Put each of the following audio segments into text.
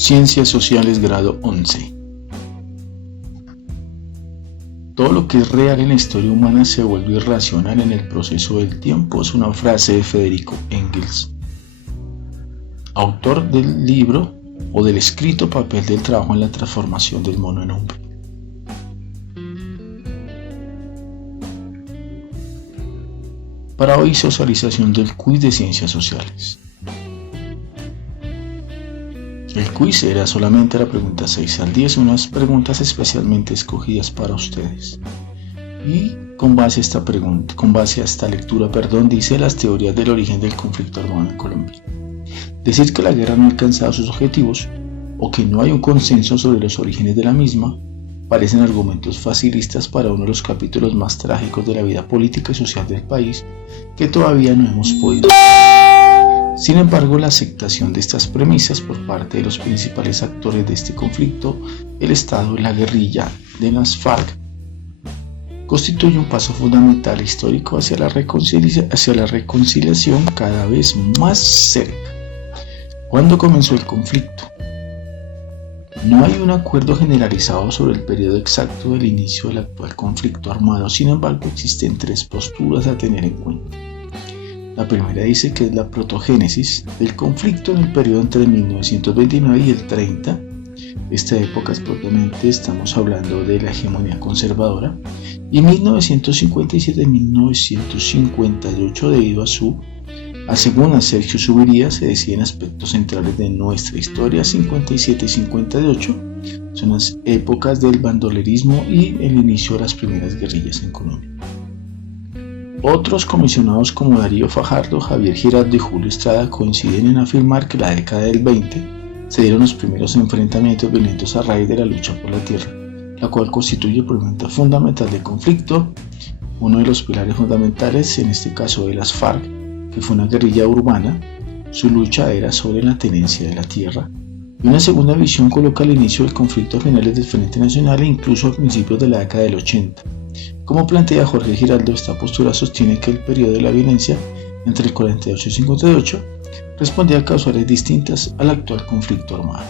Ciencias Sociales, grado 11. Todo lo que es real en la historia humana se vuelve irracional en el proceso del tiempo. Es una frase de Federico Engels, autor del libro o del escrito Papel del trabajo en la transformación del mono en hombre. Para hoy, socialización del quiz de Ciencias Sociales. El quiz era solamente la pregunta 6 al 10, unas preguntas especialmente escogidas para ustedes. Y con base a esta lectura, dice las teorías del origen del conflicto armado en Colombia. Decir que la guerra no ha alcanzado sus objetivos o que no hay un consenso sobre los orígenes de la misma parecen argumentos facilistas para uno de los capítulos más trágicos de la vida política y social del país que todavía no hemos podido. Sin embargo, la aceptación de estas premisas por parte de los principales actores de este conflicto, el Estado y la guerrilla de las FARC, constituye un paso fundamental e histórico hacia la reconciliación cada vez más cerca. ¿Cuándo comenzó el conflicto? No hay un acuerdo generalizado sobre el periodo exacto del inicio del actual conflicto armado, sin embargo existen tres posturas a tener en cuenta. La primera dice que es la protogénesis del conflicto en el periodo entre 1929 y el 30. Esta época es propiamente, estamos hablando de la hegemonía conservadora, y 1957-1958 debido según Sergio Zuviría, se deciden aspectos centrales de nuestra historia. 57 y 58 son las épocas del bandolerismo y el inicio de las primeras guerrillas en Colombia. Otros comisionados como Darío Fajardo, Javier Giraldo y Julio Estrada coinciden en afirmar que la década del 20 se dieron los primeros enfrentamientos violentos a raíz de la lucha por la tierra, la cual constituye el elemento fundamental del conflicto. Uno de los pilares fundamentales, en este caso de las FARC, que fue una guerrilla urbana, su lucha era sobre la tenencia de la tierra. Y una segunda visión coloca el inicio del conflicto a finales del Frente Nacional e incluso a principios de la década del 80. Como plantea Jorge Giraldo, esta postura sostiene que el periodo de la violencia entre el 48 y 58 respondía a causales distintas al actual conflicto armado.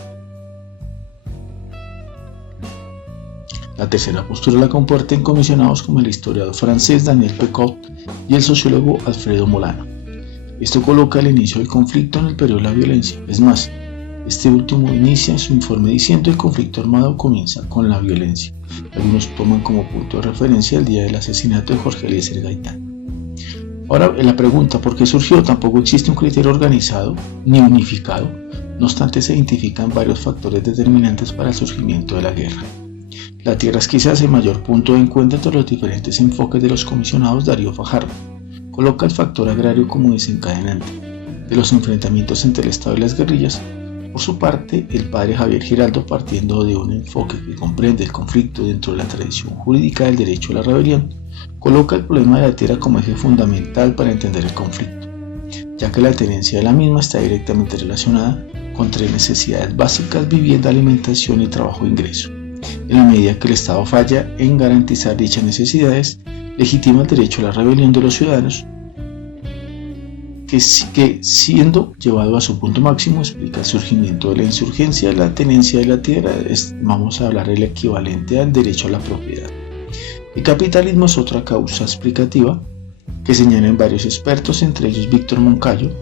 La tercera postura la comparten comisionados como el historiador francés Daniel Pecot y el sociólogo Alfredo Molano. Esto coloca el inicio del conflicto en el periodo de la violencia. Es más, este último inicia su informe diciendo que el conflicto armado comienza con la violencia. Algunos toman como punto de referencia el día del asesinato de Jorge Eliezer Gaitán. Ahora, en la pregunta ¿por qué surgió? Tampoco existe un criterio organizado ni unificado. No obstante, se identifican varios factores determinantes para el surgimiento de la guerra. La tierra es quizás el mayor punto de encuentro entre los diferentes enfoques de los comisionados. Darío Fajardo coloca el factor agrario como desencadenante de los enfrentamientos entre el Estado y las guerrillas. Por su parte, el padre Javier Giraldo, partiendo de un enfoque que comprende el conflicto dentro de la tradición jurídica del derecho a la rebelión, coloca el problema de la tierra como eje fundamental para entender el conflicto, ya que la tenencia de la misma está directamente relacionada con tres necesidades básicas: vivienda, alimentación y trabajo e ingreso. En la medida que el Estado falla en garantizar dichas necesidades, legitima el derecho a la rebelión de los ciudadanos, que siendo llevado a su punto máximo explica el surgimiento de la insurgencia. La tenencia de la tierra vamos a hablar el equivalente al derecho a la propiedad. El capitalismo es otra causa explicativa que señalan varios expertos, entre ellos Víctor Moncayo,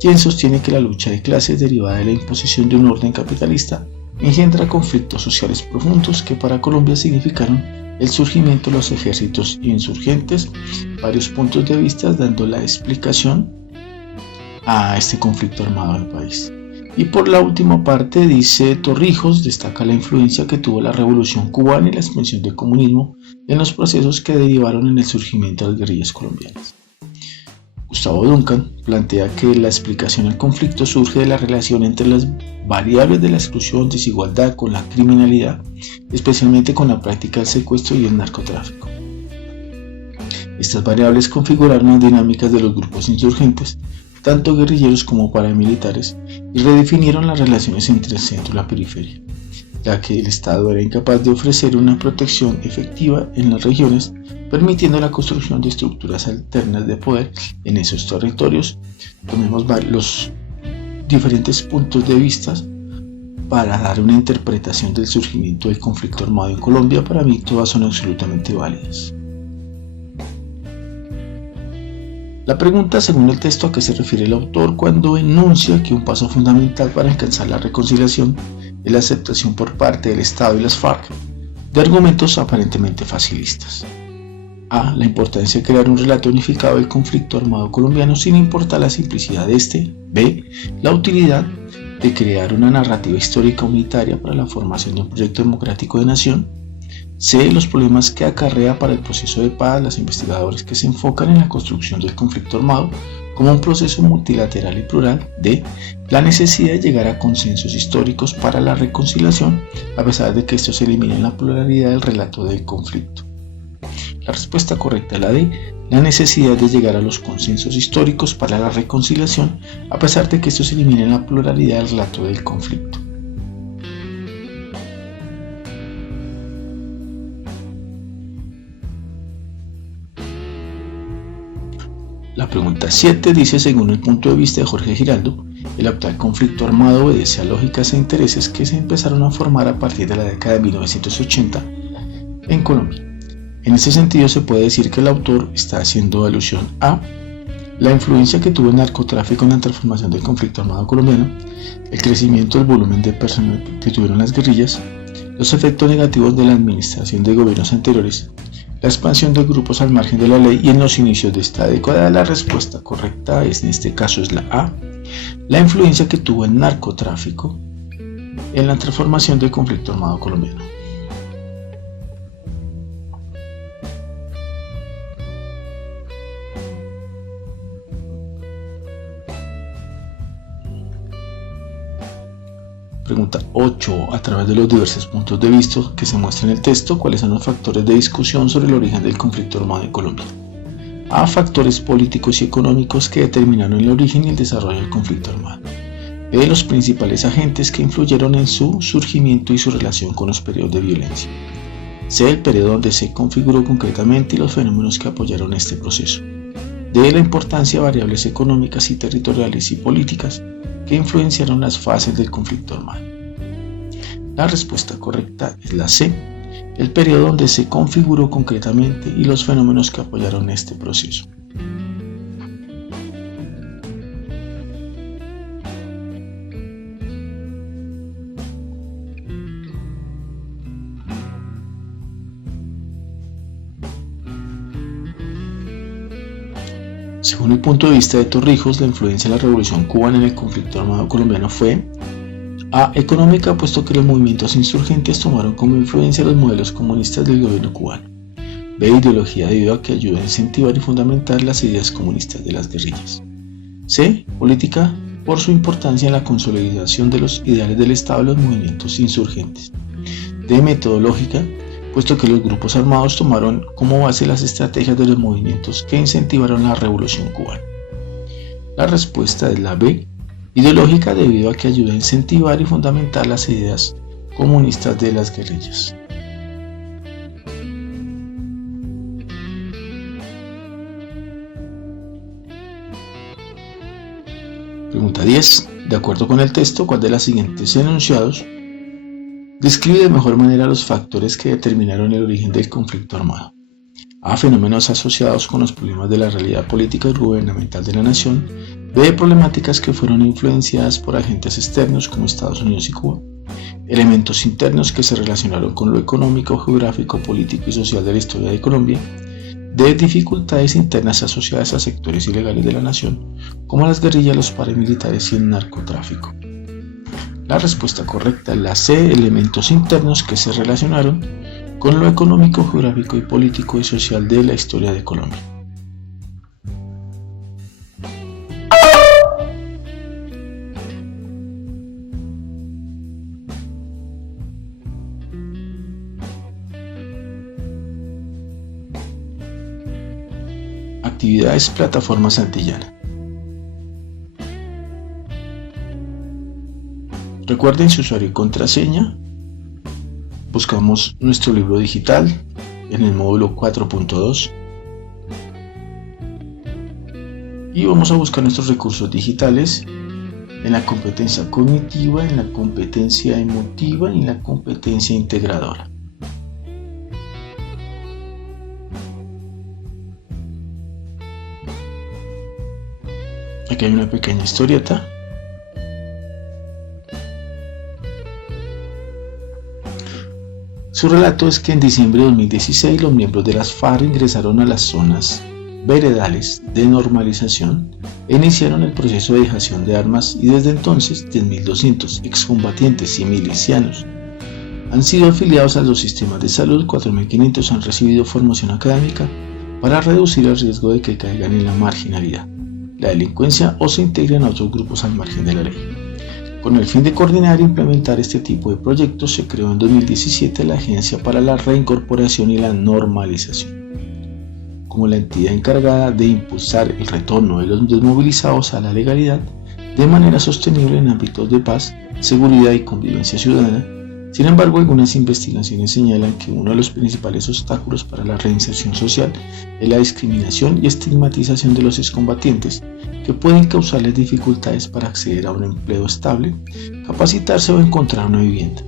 quien sostiene que la lucha de clases derivada de la imposición de un orden capitalista engendra conflictos sociales profundos que para Colombia significaron el surgimiento de los ejércitos insurgentes. Varios puntos de vista dando la explicación a este conflicto armado del país. Y por la última parte, dice Torrijos, destaca la influencia que tuvo la Revolución Cubana y la expansión del comunismo en los procesos que derivaron en el surgimiento de las guerrillas colombianas. Gustavo Duncan plantea que la explicación al conflicto surge de la relación entre las variables de la exclusión, desigualdad con la criminalidad, especialmente con la práctica del secuestro y el narcotráfico. Estas variables configuraron las dinámicas de los grupos insurgentes, tanto guerrilleros como paramilitares, y redefinieron las relaciones entre el centro y la periferia, ya que el Estado era incapaz de ofrecer una protección efectiva en las regiones, permitiendo la construcción de estructuras alternas de poder en esos territorios. Tomemos los diferentes puntos de vista para dar una interpretación del surgimiento del conflicto armado en Colombia, para mí todas son absolutamente válidas. La pregunta, según el texto, a qué se refiere el autor cuando enuncia que un paso fundamental para alcanzar la reconciliación es la aceptación por parte del Estado y las FARC de argumentos aparentemente facilistas. A. La importancia de crear un relato unificado del conflicto armado colombiano sin importar la simplicidad de este. B. La utilidad de crear una narrativa histórica unitaria para la formación de un proyecto democrático de nación. C. Los problemas que acarrea para el proceso de paz los investigadores que se enfocan en la construcción del conflicto armado como un proceso multilateral y plural. D. La necesidad de llegar a consensos históricos para la reconciliación, a pesar de que estos eliminen la pluralidad del relato del conflicto. La respuesta correcta es la D. La necesidad de llegar a los consensos históricos para la reconciliación, a pesar de que estos eliminen la pluralidad del relato del conflicto. La pregunta 7 dice: según el punto de vista de Jorge Giraldo, el actual conflicto armado obedece a lógicas e intereses que se empezaron a formar a partir de la década de 1980 en Colombia. En ese sentido, se puede decir que el autor está haciendo alusión a la influencia que tuvo el narcotráfico en la transformación del conflicto armado colombiano, el crecimiento del volumen de personas que tuvieron las guerrillas, los efectos negativos de la administración de gobiernos anteriores, la expansión de grupos al margen de la ley y en los inicios de esta década. La respuesta correcta en este caso es la A. La influencia que tuvo el narcotráfico en la transformación del conflicto armado colombiano. Pregunta 8. A través de los diversos puntos de vista que se muestran en el texto, ¿cuáles son los factores de discusión sobre el origen del conflicto armado en Colombia? A. Factores políticos y económicos que determinaron el origen y el desarrollo del conflicto armado. B. Los principales agentes que influyeron en su surgimiento y su relación con los periodos de violencia. C. El periodo donde se configuró concretamente y los fenómenos que apoyaron este proceso. D. La importancia de variables económicas y territoriales y políticas que influenciaron las fases del conflicto armado. La respuesta correcta es la C. El periodo donde se configuró concretamente y los fenómenos que apoyaron este proceso. Según el punto de vista de Torrijos, la influencia de la Revolución cubana en el conflicto armado colombiano fue: A. Económica, puesto que los movimientos insurgentes tomaron como influencia los modelos comunistas del gobierno cubano. B. Ideología, debido a que ayuda a incentivar y fundamentar las ideas comunistas de las guerrillas. C. Política, por su importancia en la consolidación de los ideales del Estado y los movimientos insurgentes. D. Metodológica, puesto que los grupos armados tomaron como base las estrategias de los movimientos que incentivaron la Revolución cubana. La respuesta es la B. Ideológica, debido a que ayuda a incentivar y fundamentar las ideas comunistas de las guerrillas. Pregunta 10. De acuerdo con el texto, ¿cuál de los siguientes enunciados describe de mejor manera los factores que determinaron el origen del conflicto armado? A. Fenómenos asociados con los problemas de la realidad política y gubernamental de la nación. B. Problemáticas que fueron influenciadas por agentes externos como Estados Unidos y Cuba. Elementos internos que se relacionaron con lo económico, geográfico, político y social de la historia de Colombia. D. Dificultades internas asociadas a sectores ilegales de la nación, como las guerrillas, los paramilitares y el narcotráfico. La respuesta correcta es la C. Elementos internos que se relacionaron con lo económico, geográfico y político y social de la historia de Colombia. Actividades Plataforma Santillana. Recuerden su usuario y contraseña. Buscamos nuestro libro digital en el módulo 4.2 y vamos a buscar nuestros recursos digitales en la competencia cognitiva, en la competencia emotiva y en la competencia integradora. Aquí hay una pequeña historieta. Su relato es que en diciembre de 2016 los miembros de las FARC ingresaron a las zonas veredales de normalización e iniciaron el proceso de dejación de armas y desde entonces 10.200 excombatientes y milicianos han sido afiliados a los sistemas de salud, 4.500 han recibido formación académica para reducir el riesgo de que caigan en la marginalidad, la delincuencia o se integren a otros grupos al margen de la ley. Con el fin de coordinar e implementar este tipo de proyectos, se creó en 2017 la Agencia para la Reincorporación y la Normalización, como la entidad encargada de impulsar el retorno de los desmovilizados a la legalidad de manera sostenible en ámbitos de paz, seguridad y convivencia ciudadana. Sin embargo, algunas investigaciones señalan que uno de los principales obstáculos para la reinserción social es la discriminación y estigmatización de los excombatientes, que pueden causarles dificultades para acceder a un empleo estable, capacitarse o encontrar una vivienda.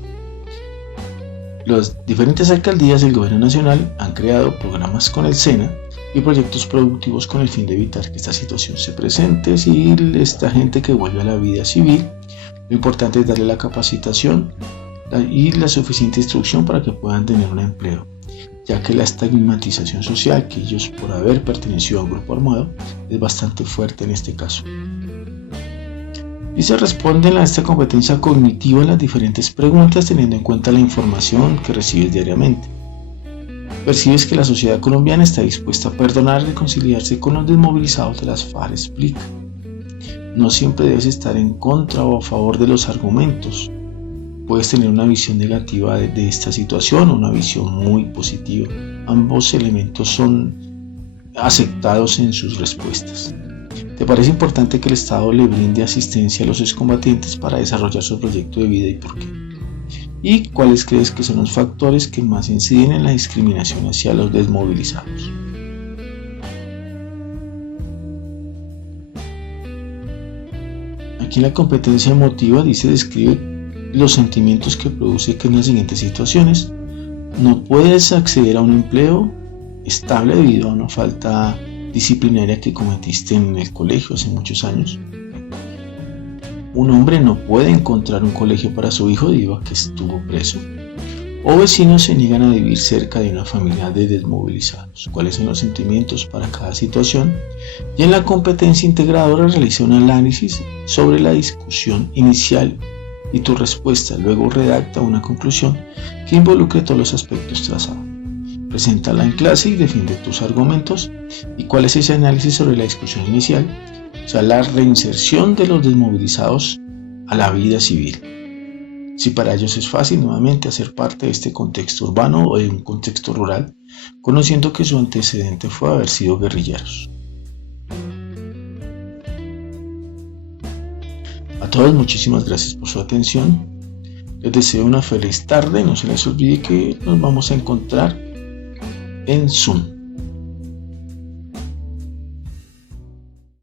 Las diferentes alcaldías del gobierno nacional han creado programas con el SENA y proyectos productivos con el fin de evitar que esta situación se presente. Si esta gente que vuelve a la vida civil, lo importante es darle la capacitación y la suficiente instrucción para que puedan tener un empleo, ya que la estigmatización social que ellos por haber pertenecido a un grupo armado es bastante fuerte en este caso. Y se responden a esta competencia cognitiva en las diferentes preguntas teniendo en cuenta la información que recibes diariamente. Percibes que la sociedad colombiana está dispuesta a perdonar y reconciliarse con los desmovilizados de las FARC, explica. No siempre debes estar en contra o a favor de los argumentos. Puedes tener una visión negativa de esta situación o una visión muy positiva. Ambos elementos son aceptados en sus respuestas. ¿Te parece importante que el Estado le brinde asistencia a los excombatientes para desarrollar su proyecto de vida y por qué? ¿Y cuáles crees que son los factores que más inciden en la discriminación hacia los desmovilizados? Aquí en la competencia emotiva describe los sentimientos que produce que en las siguientes situaciones no puedes acceder a un empleo estable debido a una falta disciplinaria que cometiste en el colegio hace muchos años. Un hombre no puede encontrar un colegio para su hijo debido a que estuvo preso. O vecinos se niegan a vivir cerca de una familia de desmovilizados. ¿Cuáles son los sentimientos para cada situación? Y en la competencia integradora realiza un análisis sobre la discusión inicial y tu respuesta, luego redacta una conclusión que involucre todos los aspectos trazados. Preséntala en clase y defiende tus argumentos. ¿Y cuál es ese análisis sobre la discusión inicial? O sea, la reinserción de los desmovilizados a la vida civil. Si para ellos es fácil nuevamente hacer parte de este contexto urbano o de un contexto rural, conociendo que su antecedente fue haber sido guerrilleros. A todos muchísimas gracias por su atención. Les deseo una feliz tarde. No se les olvide que nos vamos a encontrar en Zoom.